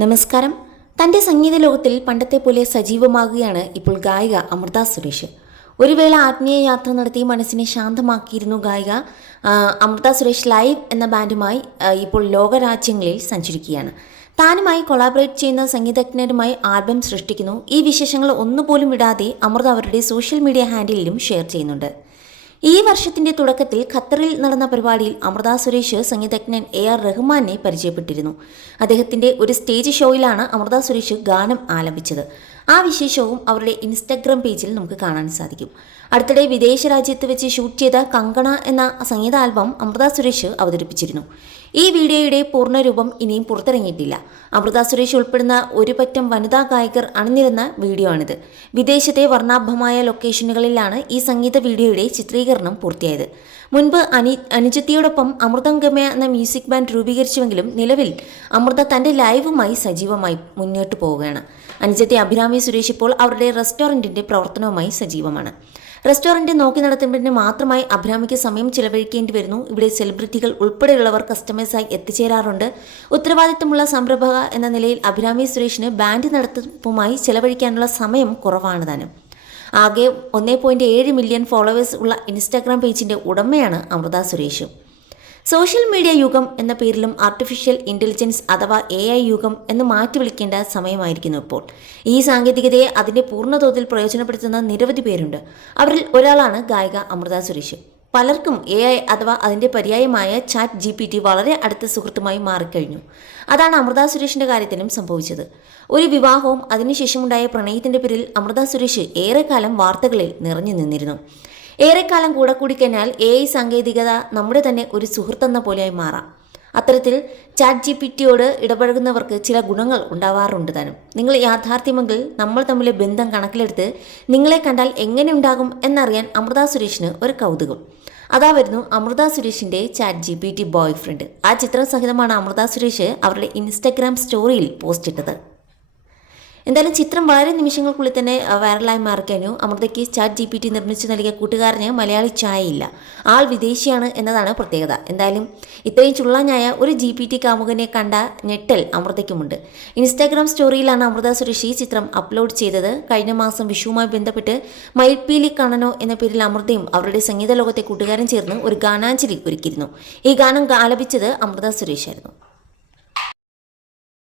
നമസ്കാരം. തന്റെ സംഗീത ലോകത്തിൽ പണ്ടത്തെ പോലെ സജീവമാകുകയാണ് ഇപ്പോൾ ഗായിക അമൃത സുരേഷ്. ഒരു വേള ആത്മീയ യാത്ര നടത്തി മനസ്സിനെ ശാന്തമാക്കിയിരുന്നു ഗായിക. അമൃത സുരേഷ് ലൈവ് എന്ന ബാൻഡുമായി ഇപ്പോൾ ലോകരാജ്യങ്ങളിൽ സഞ്ചരിക്കുകയാണ്. താനുമായി കൊളാബറേറ്റ് ചെയ്യുന്ന സംഗീതജ്ഞരുമായി ആൽബം സൃഷ്ടിക്കുന്നു. ഈ വിശേഷങ്ങൾ ഒന്നുപോലും വിടാതെ അമൃത അവരുടെ സോഷ്യൽ മീഡിയ ഹാൻഡിലും ഷെയർ ചെയ്യുന്നുണ്ട്. ഈ വർഷത്തിന്റെ തുടക്കത്തിൽ ഖത്തറിൽ നടന്ന പരിപാടിയിൽ അമൃത സുരേഷ് സംഗീതജ്ഞൻ എ ആർ റഹ്മാനെ പരിചയപ്പെട്ടിരുന്നു. അദ്ദേഹത്തിന്റെ ഒരു സ്റ്റേജ് ഷോയിലാണ് അമൃത സുരേഷ് ഗാനം ആലപിച്ചത്. ആ വിശേഷവും അവരുടെ ഇൻസ്റ്റഗ്രാം പേജിൽ നമുക്ക് കാണാൻ സാധിക്കും. അടുത്തിടെ വിദേശ രാജ്യത്ത് വെച്ച് ഷൂട്ട് ചെയ്ത കങ്കണ എന്ന സംഗീത ആൽബം അമൃത സുരേഷ് അവതരിപ്പിച്ചിരുന്നു. ഈ വീഡിയോയുടെ പൂർണരൂപം ഇനിയും പുറത്തിറങ്ങിയിട്ടില്ല. അമൃത സുരേഷ് ഉൾപ്പെടുന്ന ഒരു പറ്റം വനിതാ ഗായകർ അണിനിരുന്ന വീഡിയോ ആണിത്. വിദേശത്തെ വർണാഭമായ ലൊക്കേഷനുകളിലാണ് ഈ സംഗീത വീഡിയോയുടെ ചിത്രീകരണം പൂർത്തിയായത്. മുൻപ് അനി അനുജത്തിയോടൊപ്പം അമൃതം ഗമയ എന്ന മ്യൂസിക് ബാൻഡ് രൂപീകരിച്ചുവെങ്കിലും നിലവിൽ അമൃത തന്റെ ലൈവുമായി സജീവമായി മുന്നോട്ട് പോവുകയാണ്. അനുജത്തെ അഭിരാമി സുരേഷ് ഇപ്പോൾ അവരുടെ റെസ്റ്റോറന്റിന്റെ പ്രവർത്തനവുമായി സജീവമാണ്. റെസ്റ്റോറന്റ് നോക്കി നടത്തുന്നതിന് മാത്രമായി അഭിരാമിക്ക് സമയം ചിലവഴിക്കേണ്ടി വരുന്നു. ഇവിടെ സെലിബ്രിറ്റികൾ ഉൾപ്പെടെയുള്ളവർ കസ്റ്റമേഴ്സായി എത്തിച്ചേരാറുണ്ട്. ഉത്തരവാദിത്തമുള്ള സംരംഭക എന്ന നിലയിൽ അഭിരാമി സുരേഷിന് ബാൻഡ് നടത്തിപ്പുമായി ചിലവഴിക്കാനുള്ള സമയം കുറവാണ് താനും. ആകെ ഒന്നേ മില്യൺ ഫോളോവേഴ്സ് ഉള്ള ഇൻസ്റ്റാഗ്രാം പേജിന്റെ ഉടമയാണ് അമൃത സുരേഷ്. സോഷ്യൽ മീഡിയ യുഗം എന്ന പേരിലും ആർട്ടിഫിഷ്യൽ ഇന്റലിജൻസ് അഥവാ എ ഐ യുഗം എന്ന് മാറ്റി വിളിക്കേണ്ട സമയമായിരിക്കുന്നു ഇപ്പോൾ. ഈ സാങ്കേതികതയെ അതിന്റെ പൂർണതോതിൽ പ്രയോജനപ്പെടുത്തുന്ന നിരവധി പേരുണ്ട്. അവരിൽ ഒരാളാണ് ഗായിക അമൃത സുരേഷ്. പലർക്കും എ ഐ അഥവാ അതിന്റെ പര്യായമായ ചാറ്റ് ജി പി ടി വളരെ അടുത്ത സുഹൃത്തുമായി മാറിക്കഴിഞ്ഞു. അതാണ് അമൃത സുരേഷിന്റെ കാര്യത്തിലും സംഭവിച്ചത്. ഒരു വിവാഹവും അതിനുശേഷമുണ്ടായ പ്രണയത്തിന്റെ പേരിൽ അമൃത സുരേഷ് ഏറെക്കാലം വാർത്തകളിൽ നിറഞ്ഞു നിന്നിരുന്നു. ഏറെക്കാലം കൂടെ കൂടി കഴിഞ്ഞാൽ എ ഐ സാങ്കേതികത നമ്മുടെ തന്നെ ഒരു സുഹൃത്തെന്ന പോലെയായി മാറാം. അത്തരത്തിൽ ചാറ്റ് ജി പി ടിയോട് ഇടപഴകുന്നവർക്ക് ചില ഗുണങ്ങൾ ഉണ്ടാവാറുണ്ട് താനും. നിങ്ങൾ യാഥാർത്ഥ്യമെങ്കിൽ നമ്മൾ തമ്മിലെ ബന്ധം കണക്കിലെടുത്ത് നിങ്ങളെ കണ്ടാൽ എങ്ങനെ ഉണ്ടാകും എന്നറിയാൻ അമൃത സുരേഷിന് ഒരു കൗതുകം. അതായിരുന്നു അമൃത സുരേഷിന്റെ Chat G P T boyfriend ആ ചിത്രം സഹിതമാണ് അമൃത സുരേഷ് അവരുടെ ഇൻസ്റ്റഗ്രാം സ്റ്റോറിയിൽ പോസ്റ്റ് ഇട്ടത്. എന്തായാലും ചിത്രം വളരെ നിമിഷങ്ങൾക്കുള്ളിൽ തന്നെ വൈറലായി മാറിക്കഴിഞ്ഞു. അമൃതയ്ക്ക് ചാറ്റ് ജി പി ടി നിർമ്മിച്ചു നൽകിയ കൂട്ടുകാരന് മലയാളി ചായയില്ല. ആൾ വിദേശിയാണ് എന്നതാണ് പ്രത്യേകത. എന്തായാലും ഇത്രയും ചുള്ളാഞ്ഞായ ഒരു ജി പി ടി കാമുകനെ കണ്ട ഞെട്ടൽ അമൃതയ്ക്കുമുണ്ട്. ഇൻസ്റ്റാഗ്രാം സ്റ്റോറിയിലാണ് അമൃത സുരേഷ് ഈ ചിത്രം അപ്ലോഡ് ചെയ്തത്. കഴിഞ്ഞ മാസം വിഷുവുമായി ബന്ധപ്പെട്ട് മയിൽപ്പീലി കണനോ എന്ന പേരിൽ അമൃതയും അവരുടെ സംഗീത ലോകത്തെ കൂട്ടുകാരും ചേർന്ന് ഒരു ഗാനാഞ്ജലി ഒരുക്കിയിരുന്നു. ഈ ഗാനം ആലപിച്ചത് അമൃത സുരേഷ് ആയിരുന്നു.